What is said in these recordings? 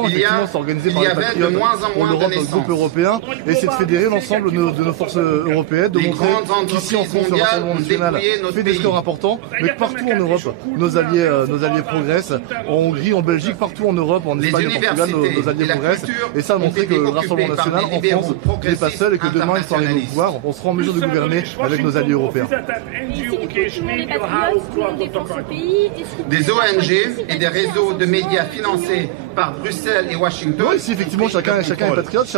important, effectivement, c'est organisé par les patriotes en Europe, le groupe européen, et c'est de fédérer l'ensemble de nos forces européennes, de montrer qu'ici en France, le Rassemblement national fait des scores importants, mais que partout en Europe, nos alliés progressent. En Hongrie, en Belgique, partout en Europe, en Espagne, en Portugal, nos alliés progressent. Et ça a montré que le Rassemblement national en France n'est pas seul et que demain, il faut arriver au pouvoir. On sera en mesure de gouverner avec nos alliés européens. Des ONG et des réseaux de médias financés par Bruxelles et Washington. Oui, ici, effectivement, chacun est patriote,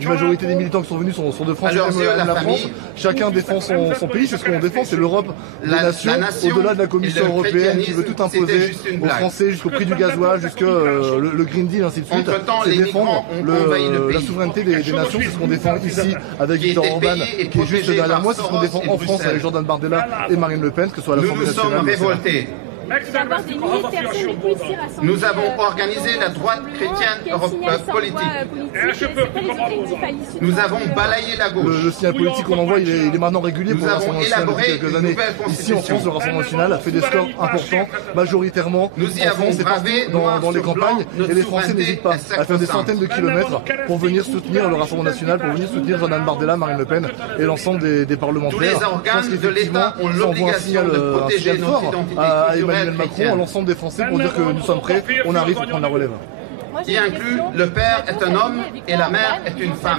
une majorité des militants qui sont venus sont de France et de la France. Chacun défend son pays, c'est ce qu'on défend, c'est l'Europe des nations, au-delà de la Commission européenne qui veut tout imposer aux Français jusqu'au prix du gasoil, jusqu'au le Green Deal, ainsi de suite. C'est défendre la souveraineté des nations, c'est ce qu'on défend ici avec Viktor Orban, qui est juste derrière moi, c'est ce qu'on défend en France avec Jordan Bardella et Marine Le Pen, que ce soit à l'Assemblée nationale. Nous nous sommes révoltés. Nous avons organisé la droite chrétienne politique. Nous avons balayé la gauche. Le signal politique qu'on envoie, il est maintenant régulier pour le Rassemblement national depuis quelques années. Ici en France, le Rassemblement national a fait des scores importants, majoritairement en France et partout dans les campagnes. Et les Français n'hésitent pas à faire des centaines de kilomètres pour venir soutenir le Rassemblement national, pour venir soutenir Jordan Bardella, Marine Le Pen et l'ensemble des parlementaires. Tous les organes de l'État ont l'obligation de protéger notre identité culturelle. Emmanuel Macron, à l'ensemble des Français pour dire que nous sommes prêts, on arrive pour prendre la relève. Qui inclut le père est un homme et la mère est une femme.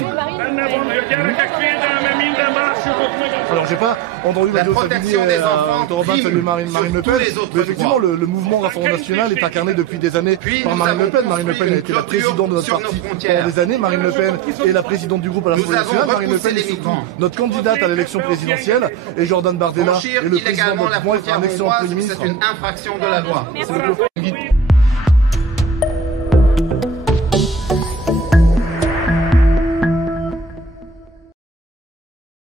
Alors j'ai pas entendu la protection des enfants prime Marine Le Pen, mais effectivement le mouvement Rassemblement national est incarné depuis des années par Marine Le Pen. Marine Le Pen a été la présidente de notre parti pendant des années. Marine Le Pen est la présidente du groupe à l'Assemblée nationale. Marine Le Pen est surtout notre candidate à l'élection présidentielle et Jordan Bardella est le président de notre mouvement, est un excellent Premier ministre. C'est une infraction de la loi.